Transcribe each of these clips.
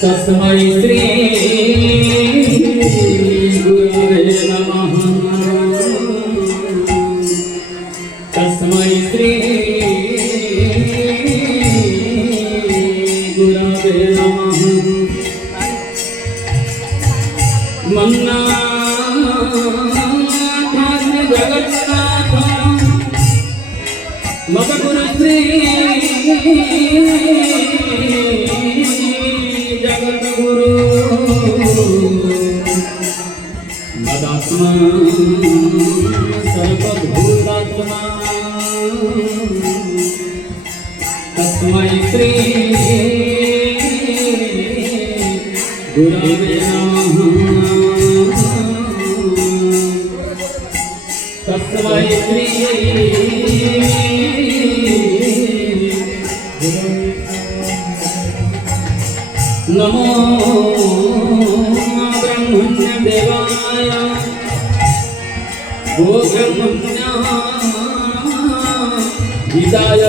तस्मै श्री गुरवे नमः तस्मै श्री गुरवे नमः मन्नाथ जगन्नाथ मम गुरु श्री जगद्गुरु मदात्मा सर्वभूतात्मा तस्मै श्री गुरवे नमः तस्मै श्री नमो ब्रह्मण्य देवाय गो ब्रह्मण्य हिताय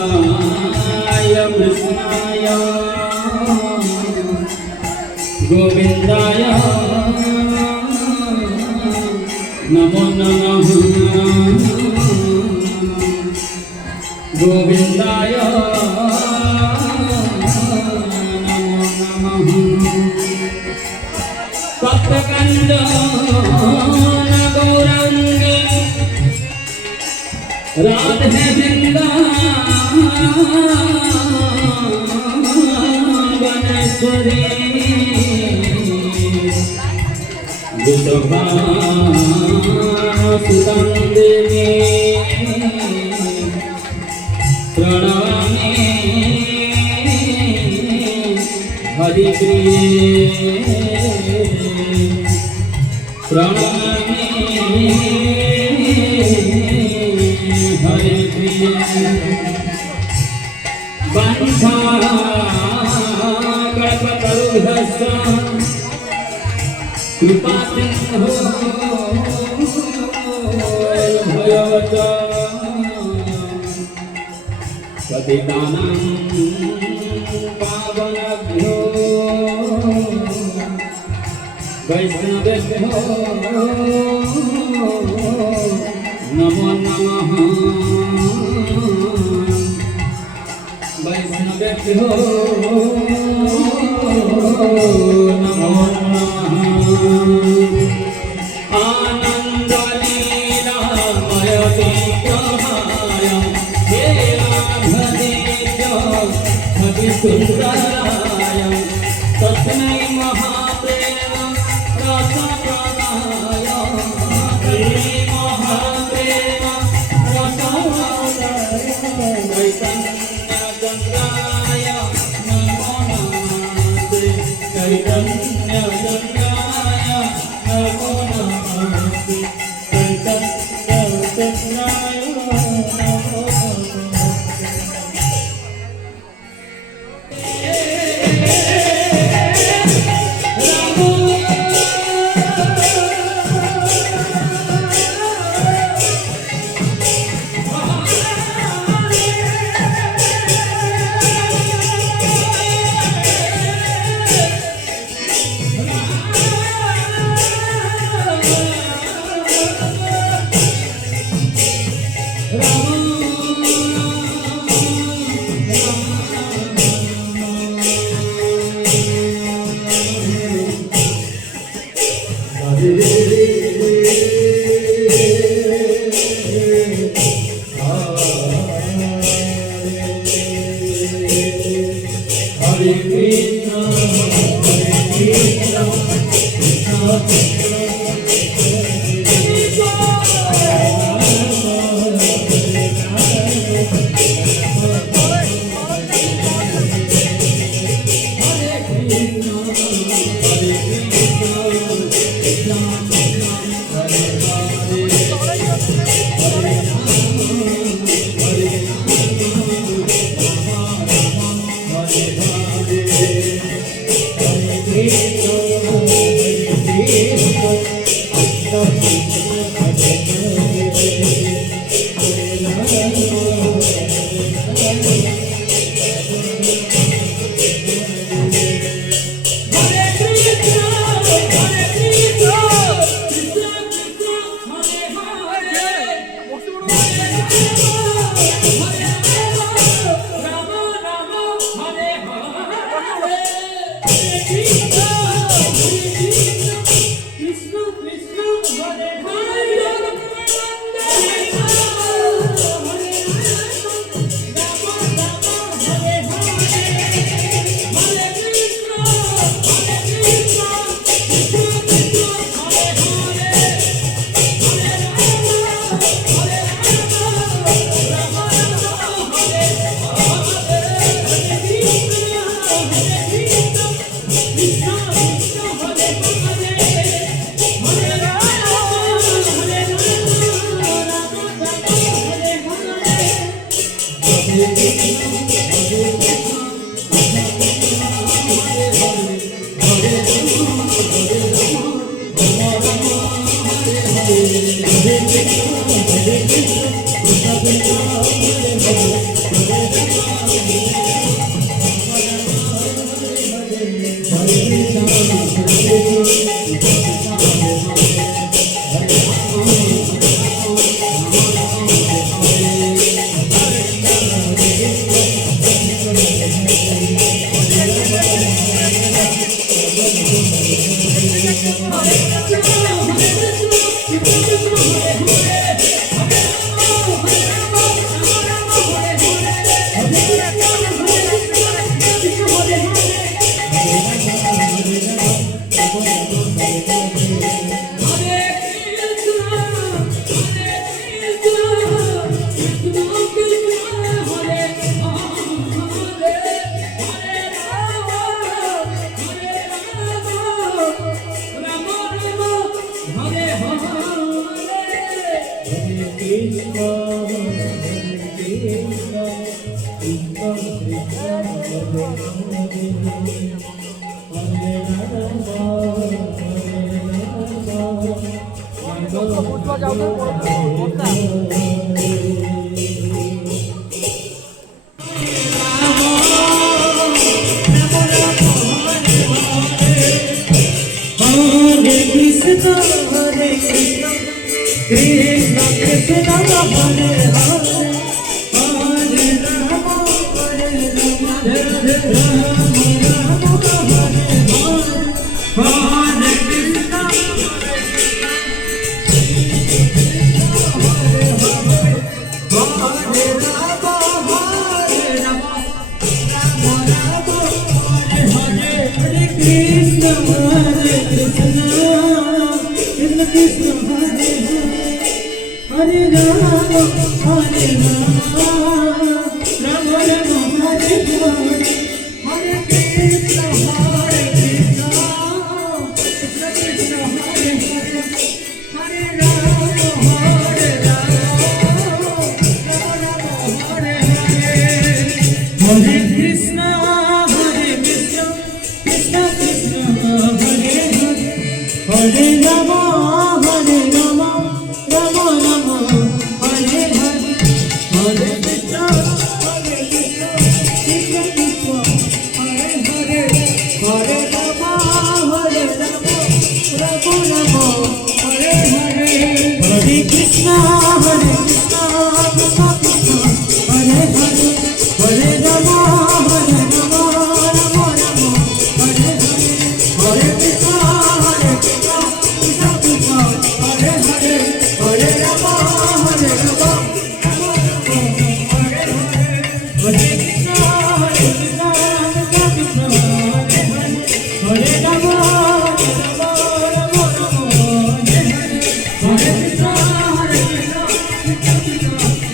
जगद्हिताय कृष्णाय गोविन्दाय नमो नमः गोविन्दाय नमो नमः तप्तकञ्चन गौराङ्गे राधे वृन्दावनेश्वरी वृषभासुतं देवी प्रणमे हरिप्रिये प्रणमे हरिप्रिये वंशाकल्पतरुभ्यश्च कृपासिन्धो भयवच पतितानां पावनेभ्यो वैष्णवेभ्यो नमो नमः वैष्णवेभ्यो नमो नमः आनन्दलीलामय विग्रहाय सुंदराय तस्मै महाप्रेम रसप्रदाय तस्मै महाप्रेम रसप्रदाय चैतन्यचन्द्राय नमो नमस्ते चैतन्यचन्द्राय नमो नमस्ते चैतन्यचन्द्राय नमो Hare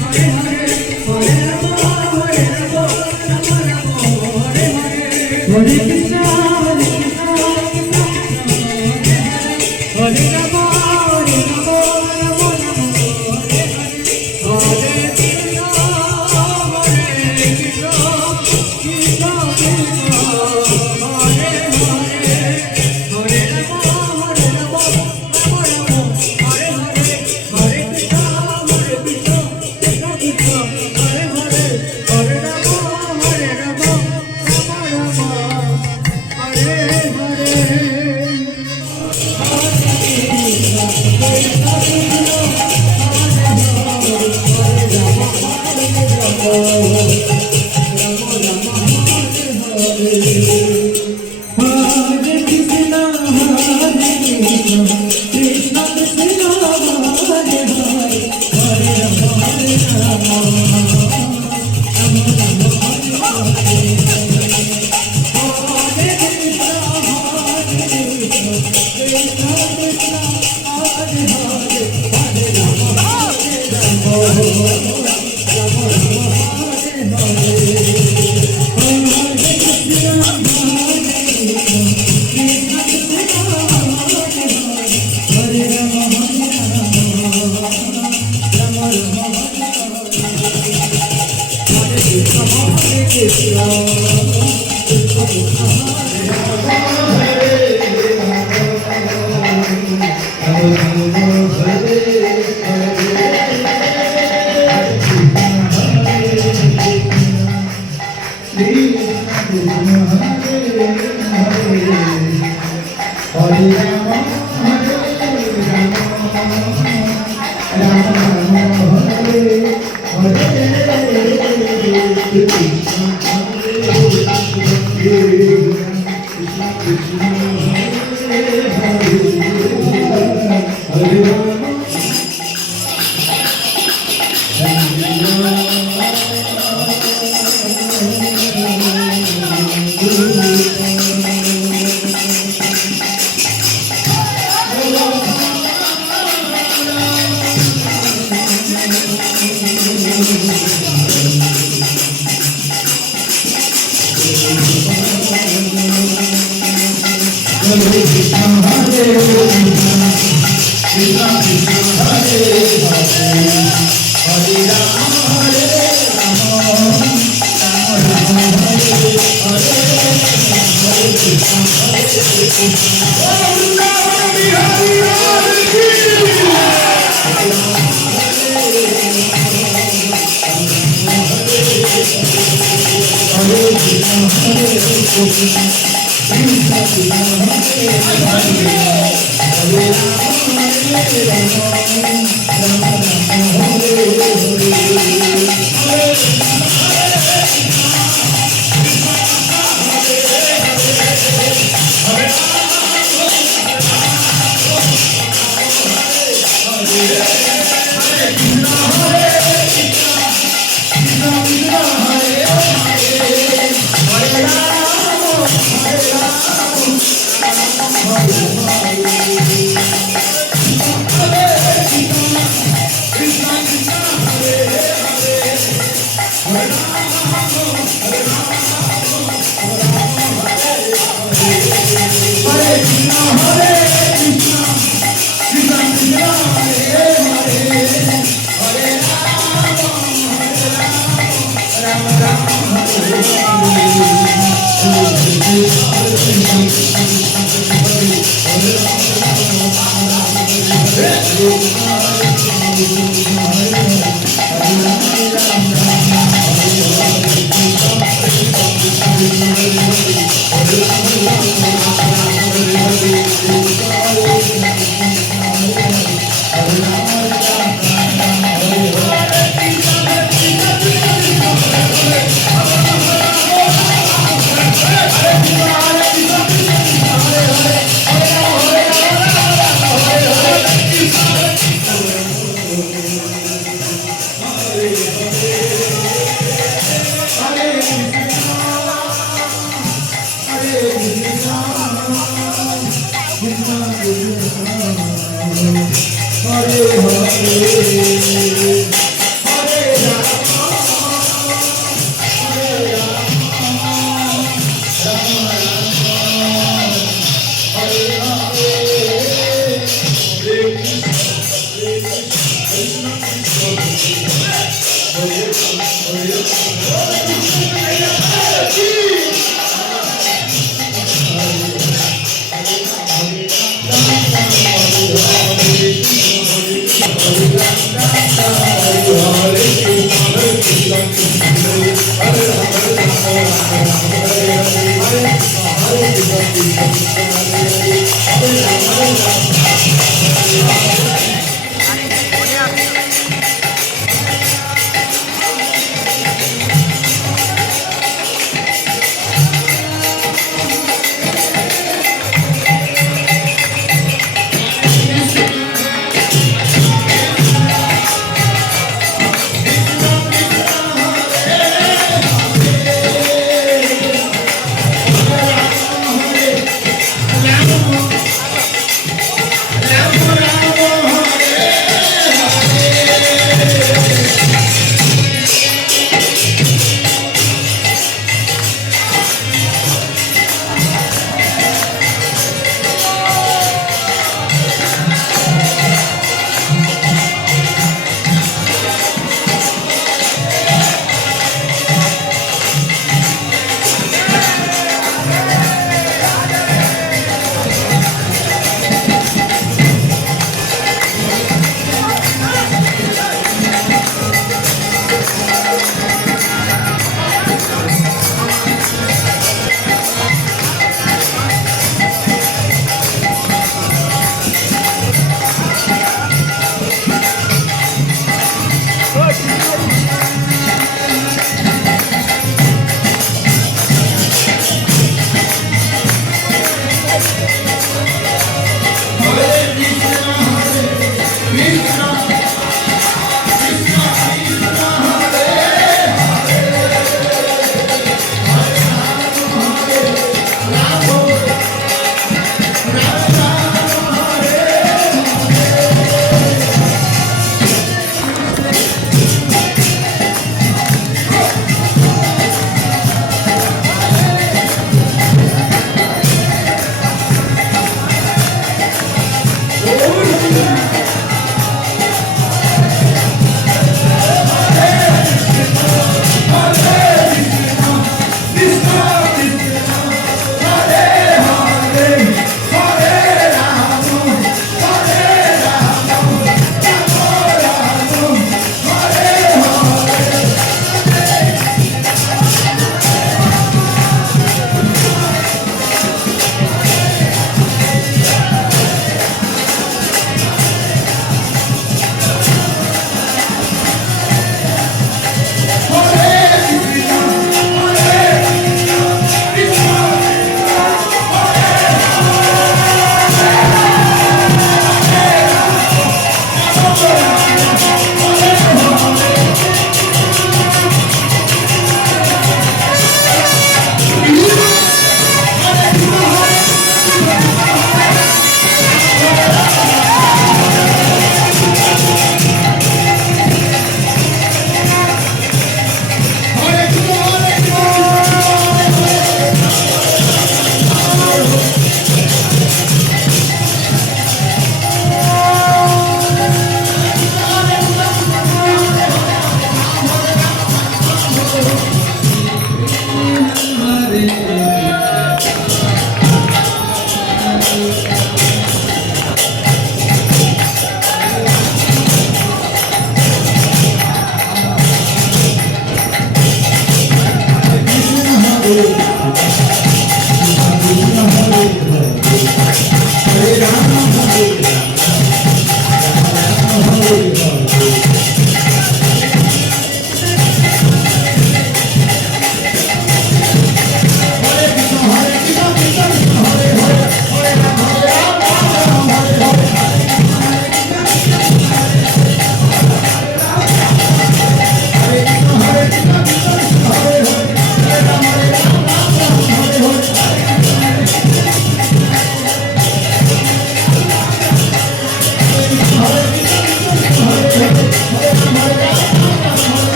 Hare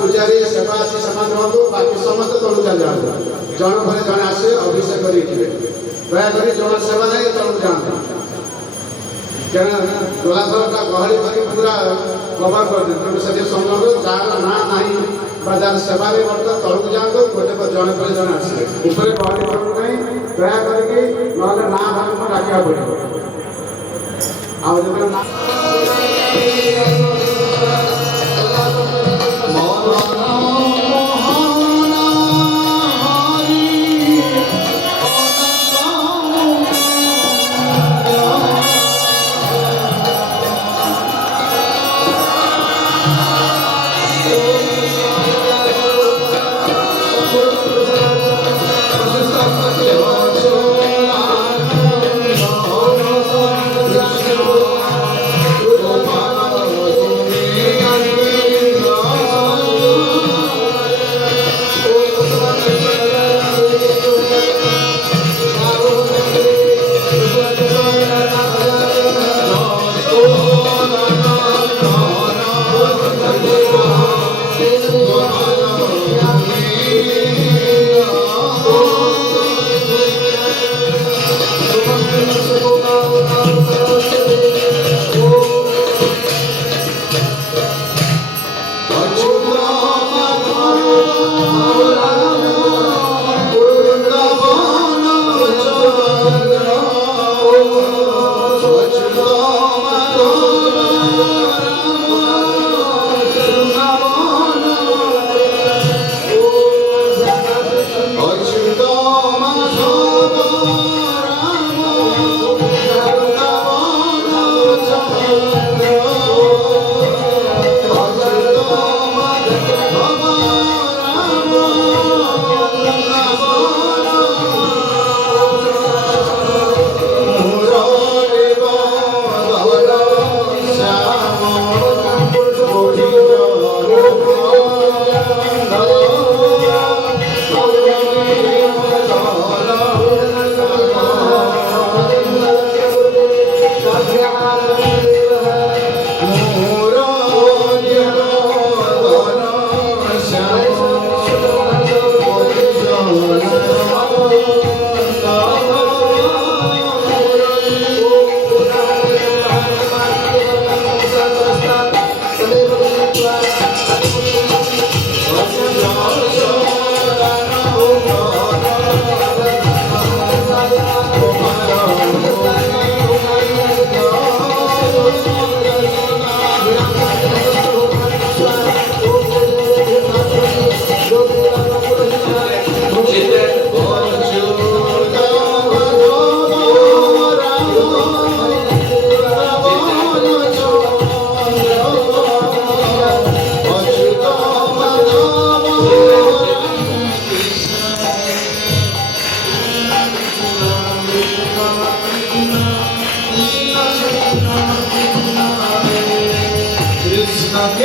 ପୂଜାରୀ ସେବା ଅଛି ସେମାନେ ରୁହନ୍ତୁ, ବାକି ସମସ୍ତେ ତଳକୁ ଚାଲି ଯାଆନ୍ତୁ। ଜଣ ଘରେ ଜଣେ ଆସିବେ ଅଭିଷେକ କରିଥିବେ, ଦୟାକରି ଜଣ ସେବା ନାହିଁ ତଳକୁ ଯାଆନ୍ତୁ। କାରଣ ଗୋଲାଘରଟା ଗହଳି କରି ପୁରା କଭର କରିଦିଅନ୍ତୁ, ତେଣୁ ସେଠି ସମ୍ଭବ ଯାହାର ନାଁ ନାହିଁ ବା ଯାହାର ସେବାରେ ବର୍ତ୍ତମାନ ତଳକୁ ଯାଆନ୍ତୁ, ଗୋଟେ ଜଣେ ପରେ ଜଣେ ଆସିବେ। ଉପରେ ଗହଳି କରନ୍ତୁ ନାହିଁ, ଦୟା କରିକି, ନହେଲେ ନାଁ ଭାଗକୁ ଡାକିବାକୁ ପଡ଼ିବ। ଆଉ ଯେତେବେଳେ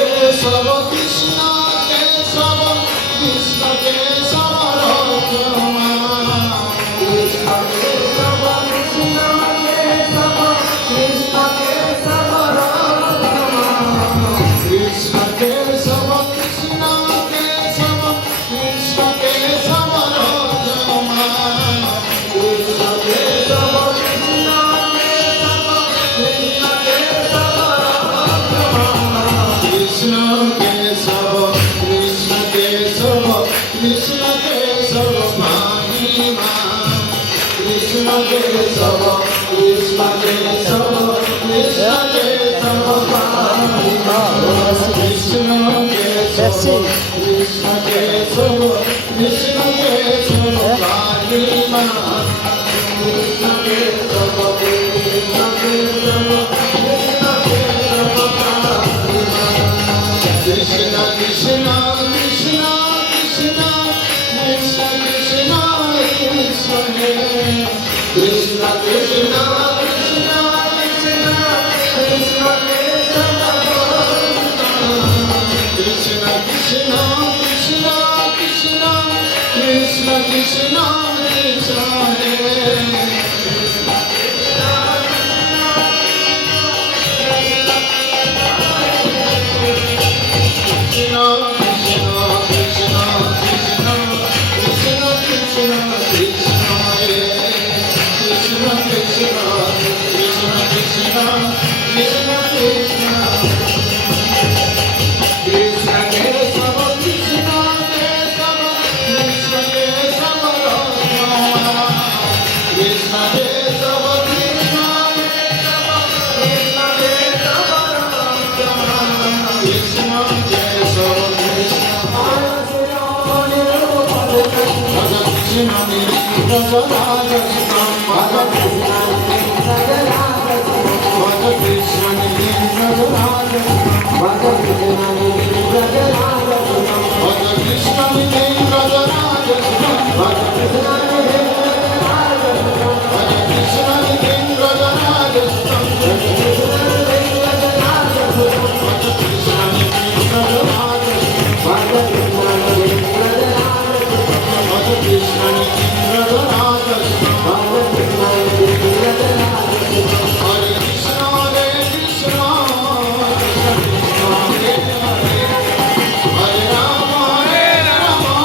কেশব কৃষ্ণ কেশব কৃষ্ণ কেশব রঘুমা কৃষ্ণ কেশব কৃষ্ণ কেশব কৃষ্ণ কেশব রঘুমা কৃষ্ণ কেশব কৃষ্ণ কেশব কৃষ্ণ কেশব রঘুমা কৃষ্ণ কেশব কৃষ্ণ কেশব কৃষ্ণ কেশব কৃষ্ণ কেশব কৃষ্ণ কেশব কৃষ্ণ কেশব মাহিমা কৃষ্ণ কেশব কৃষ্ণ কেশব কৃষ্ণ কেশব মাহিমা কৃষ্ণ কেশব কৃষ্ণ কেশব কৃষ্ণ কেশব মাহিমা কৃষ্ণ কেশব কৃষ্ণ কেশব কৃষ্ণ কেশব মাহিমা কৃষ্ণ কৃষ্ণ কৃষ্ণ কৃষ্ণ কৃষ্ণ কৃষ্ণ কৃষ্ণ হে কৃষ্ণ কৃষ্ণ কৃষ্ণ কৃষ্ণ কৃষ্ণ কেশব কৃষ্ণ কৃষ্ণ কৃষ্ণ কৃষ্ণ কৃষ্ণ কৃষ্ণ কৃষ্ণ হে Krishna, Krishna, Krishna, Krishna, Krishna, Krishna, Krishna, Krishna, Krishna, Krishna, Krishna, Krishna, Krishna. Krishna Kesava, Krishna Kesava, Krishna Kesava, Rama. Krishna Kesava, Krishna Kesava, Krishna Kesava, Rama. Krishna Kesava, Krishna. Raja Krishna, Raja Raja Krishna, Raja Krishna, Raja Raja Krishna, Raja Krishna, Raja Raja Krishna. Raja Krishna, Raja Raja Krishna, Raja Krishna, Raja Raja Krishna, Raja Krishna, Raja Krishna, Raja Raja Krishna, Raja Krishna, Raja Krishna, Raja Raja Krishna, Raja Krishna, Raja Krishna, Raja Raja Krishna, Raja Krishna, Hare Krishna, Hare Krishna, Krishna Krishna, Hare Hare, Hare Rama, Hare Rama,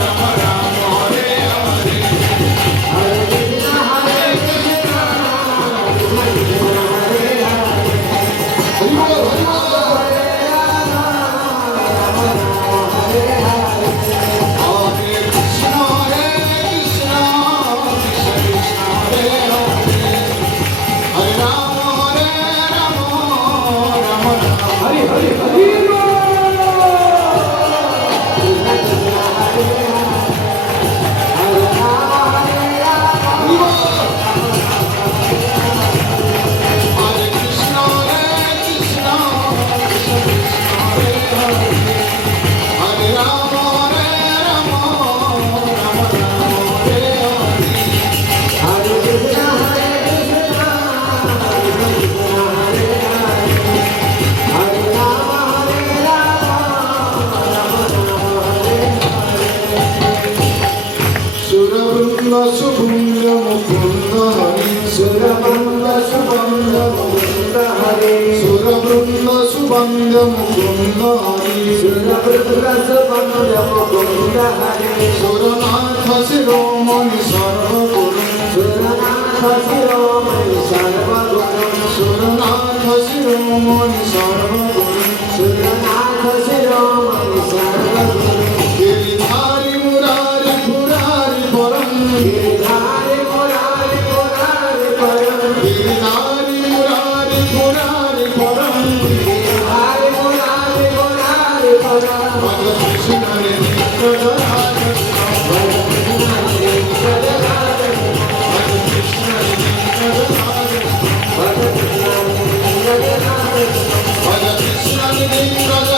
Rama Rama, Hare Hare, Hare Krishna, Hare Krishna, Krishna Krishna, Hare Hare, Hare Bol, Hare Bol, Hare Krishna, Hare Krishna, Krishna Krishna, Hare Hare, Hare Rama, Hare Rama, Rama Rama, Hare Hare, Hare Hare Krishna, Hare Krishna, Krishna Krishna, Hare Hare, Hare Rama, Hare Rama, Rama Rama, Hare Hare, Hare Krishna, Hare Krishna, Krishna Krishna, Hare Hare, Hare Rama, Hare Rama, Rama Rama, Hare Hare. Surabhunga Subhunga Mukunda Hari, Surabhunga Subhunga Mukunda Hari, Surabhunga Subhunga Mukunda Hari, Surabhunga Subhunga Mukunda Hari, Suranatha Shiromani Sarvaguru, Suranatha Shiromani Sarvaguru, Suranatha Shiromani Sarvaguru, Suranatha Shiromani Sarvaguru, Giridhari Murari Purari Param, Giridhari Murari Purari Param, Giridhari Murari Purari Param, Giridhari Murari Purari Param, Raja Krishna, Raja Raja Krishna, Raja Krishna, Raja Raja Krishna, Raja Krishna, Raja Raja Krishna, Raja Krishna, Raja Raja Krishna, Raja Krishna, Raja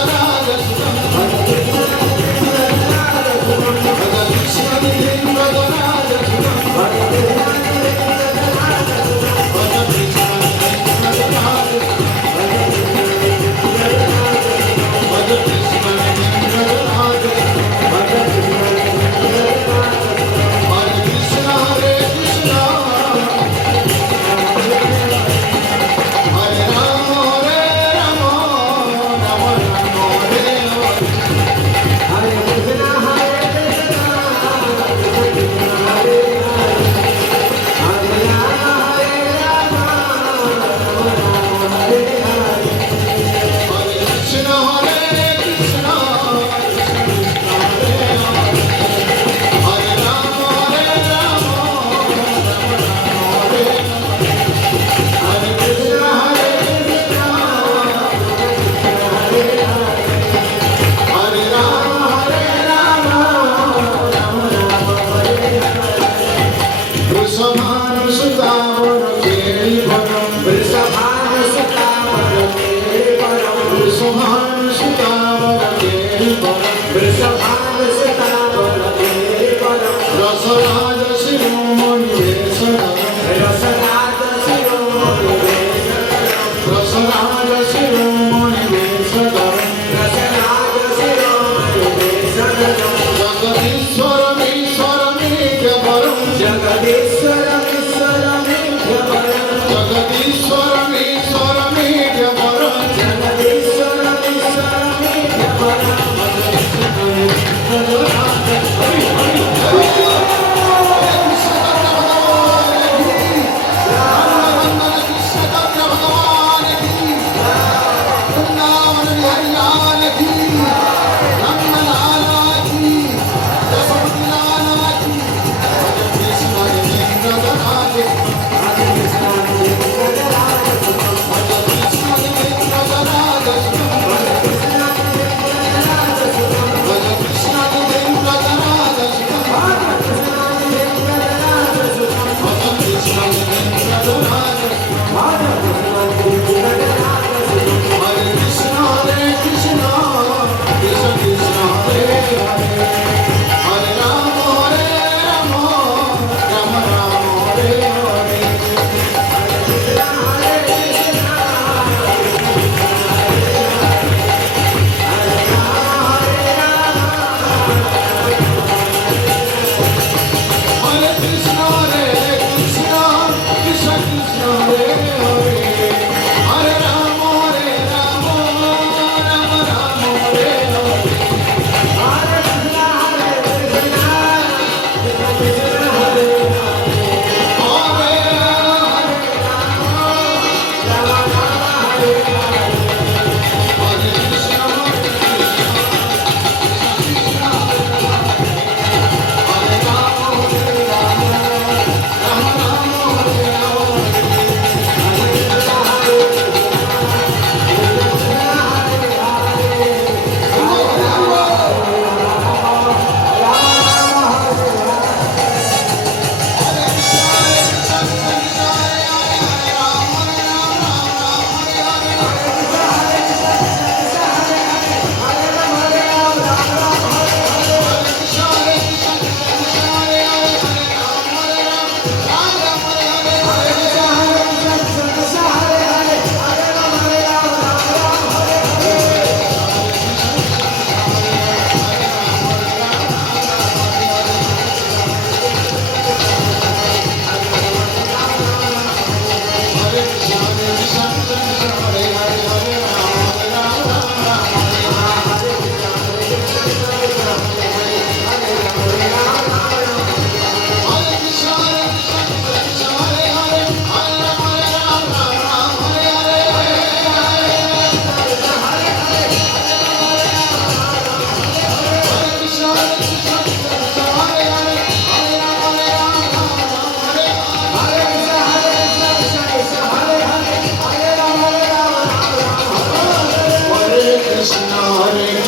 रसराज शिरोमणि वेशधर रसराज शिरोमणि वेशधर जगदीश्वरमीश्वरमीश्वरमीश्वरम्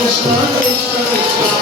Krishna Krishna